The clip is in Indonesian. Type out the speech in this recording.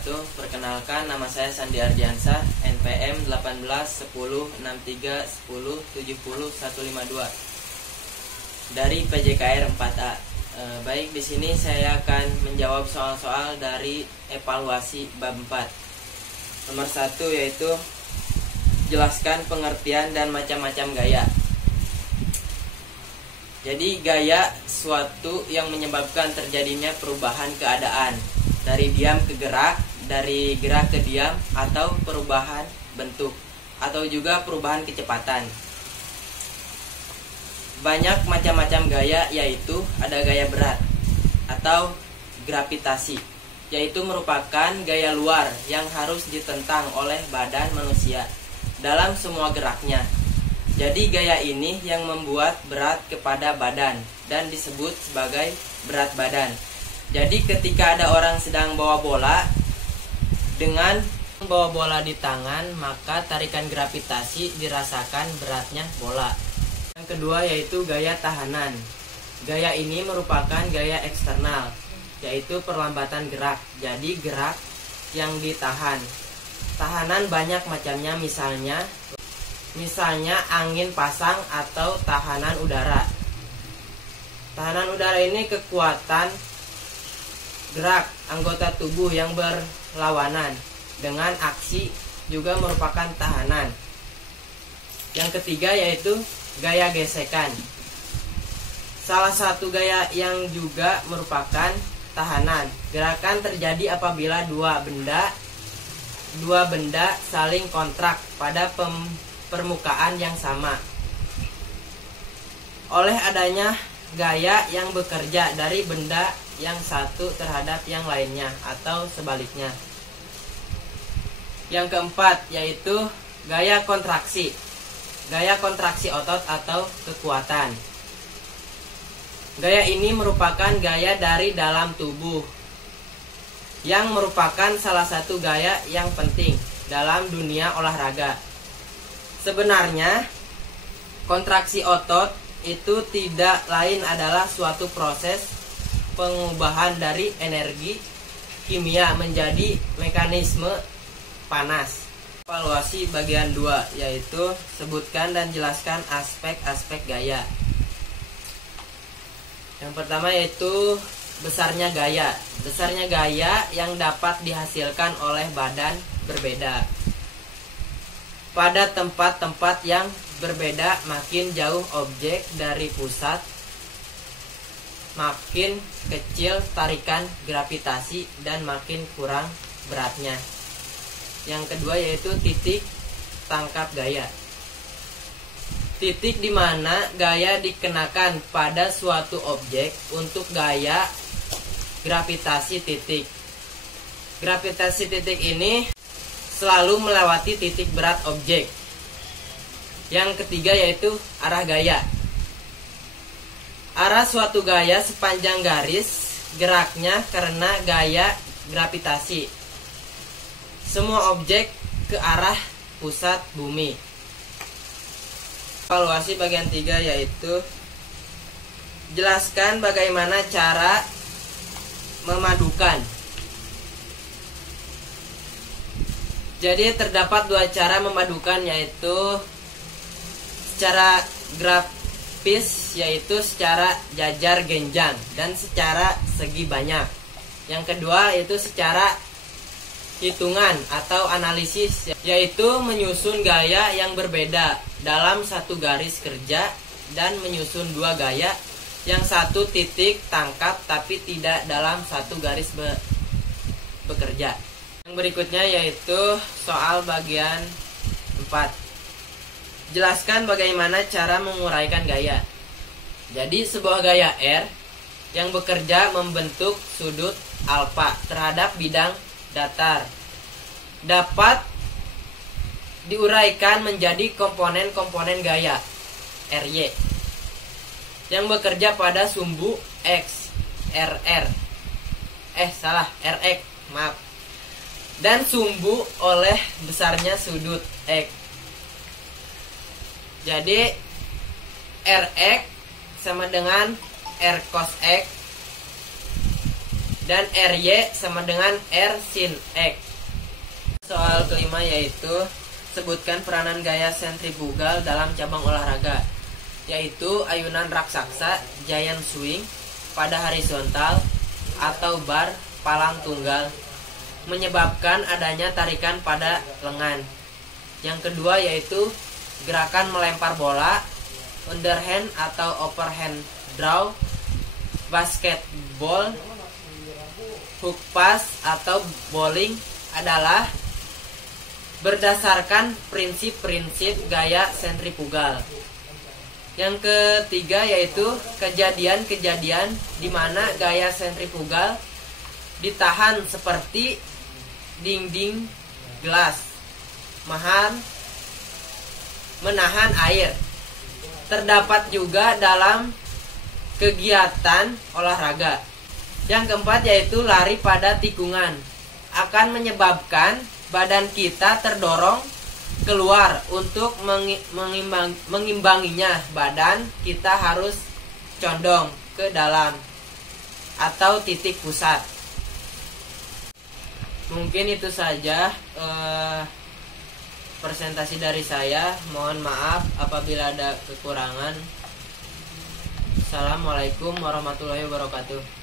wabarakatuh. Perkenalkan, nama saya Sandi Ardiansah, NPM 18106310705152 dari PJKR 4A. Baik, di sini saya akan menjawab soal-soal dari evaluasi bab 4. Nomor 1 yaitu jelaskan pengertian dan macam-macam gaya. Jadi gaya suatu yang menyebabkan terjadinya perubahan keadaan dari diam ke gerak, dari gerak ke diam, atau perubahan bentuk, atau juga perubahan kecepatan. Banyak macam-macam gaya, yaitu ada gaya berat atau gravitasi, yaitu merupakan gaya luar yang harus ditentang oleh badan manusia dalam semua geraknya. Jadi gaya ini yang membuat berat kepada badan dan disebut sebagai berat badan. Jadi ketika ada orang sedang bawa bola, dengan membawa bola di tangan, maka tarikan gravitasi dirasakan beratnya bola. Yang kedua yaitu gaya tahanan. Gaya ini merupakan gaya eksternal, yaitu perlambatan gerak. Jadi gerak yang ditahan. Tahanan banyak macamnya, misalnya angin pasang atau tahanan udara. Tahanan udara ini kekuatan gerak anggota tubuh yang berlawanan dengan aksi juga merupakan tahanan. Yang ketiga yaitu gaya gesekan. Salah satu gaya yang juga merupakan tahanan. Gerakan terjadi apabila dua benda saling kontrak pada permukaan yang sama. Oleh adanya gaya yang bekerja dari benda yang satu terhadap yang lainnya atau sebaliknya. Yang keempat yaitu gaya kontraksi. Gaya kontraksi otot atau kekuatan. Gaya ini merupakan gaya dari dalam tubuh yang merupakan salah satu gaya yang penting dalam dunia olahraga. Sebenarnya kontraksi otot itu tidak lain adalah suatu proses pengubahan dari energi kimia menjadi mekanisme panas. Evaluasi bagian 2 yaitu sebutkan dan jelaskan aspek-aspek gaya. Yang pertama yaitu besarnya gaya. Besarnya gaya yang dapat dihasilkan oleh badan berbeda. Pada tempat-tempat yang berbeda, makin jauh objek dari pusat, makin kecil tarikan gravitasi dan makin kurang beratnya. Yang kedua yaitu titik tangkap gaya. Titik di mana gaya dikenakan pada suatu objek untuk gaya gravitasi titik. Gravitasi titik ini selalu melewati titik berat objek. Yang ketiga yaitu arah gaya. Arah suatu gaya sepanjang garis geraknya karena gaya gravitasi. Semua objek ke arah pusat bumi. Evaluasi bagian 3 yaitu jelaskan bagaimana cara memadukan. Jadi terdapat dua cara memadukan, yaitu secara grafis, yaitu secara jajar genjang, dan secara segi banyak. Yang kedua yaitu secara hitungan atau analisis, yaitu menyusun gaya yang berbeda dalam satu garis kerja dan menyusun dua gaya, yang satu titik tangkap tapi tidak dalam satu garis bekerja. Yang berikutnya yaitu soal bagian 4. Jelaskan bagaimana cara menguraikan gaya. Jadi sebuah gaya R yang bekerja membentuk sudut alfa terhadap bidang datar dapat diuraikan menjadi komponen-komponen gaya RY yang bekerja pada sumbu X, RX, dan sumbu oleh besarnya sudut X. Jadi RX sama dengan R cos X dan RY sama dengan R sin X. Soal kelima yaitu sebutkan peranan gaya sentrifugal dalam cabang olahraga, yaitu ayunan raksasa, giant swing pada horizontal atau bar palang tunggal, menyebabkan adanya tarikan pada lengan. Yang kedua yaitu gerakan melempar bola, underhand atau overhand draw, basketball, hook pass atau bowling adalah berdasarkan prinsip-prinsip gaya sentrifugal. Yang ketiga yaitu kejadian-kejadian di mana gaya sentrifugal ditahan seperti dinding gelas, menahan air. Terdapat juga dalam kegiatan olahraga. Yang keempat yaitu lari pada tikungan akan menyebabkan badan kita terdorong keluar. Untuk mengimbanginya, badan kita harus condong ke dalam atau titik pusat. Mungkin itu saja presentasi dari saya. Mohon maaf apabila ada kekurangan. Assalamualaikum warahmatullahi wabarakatuh.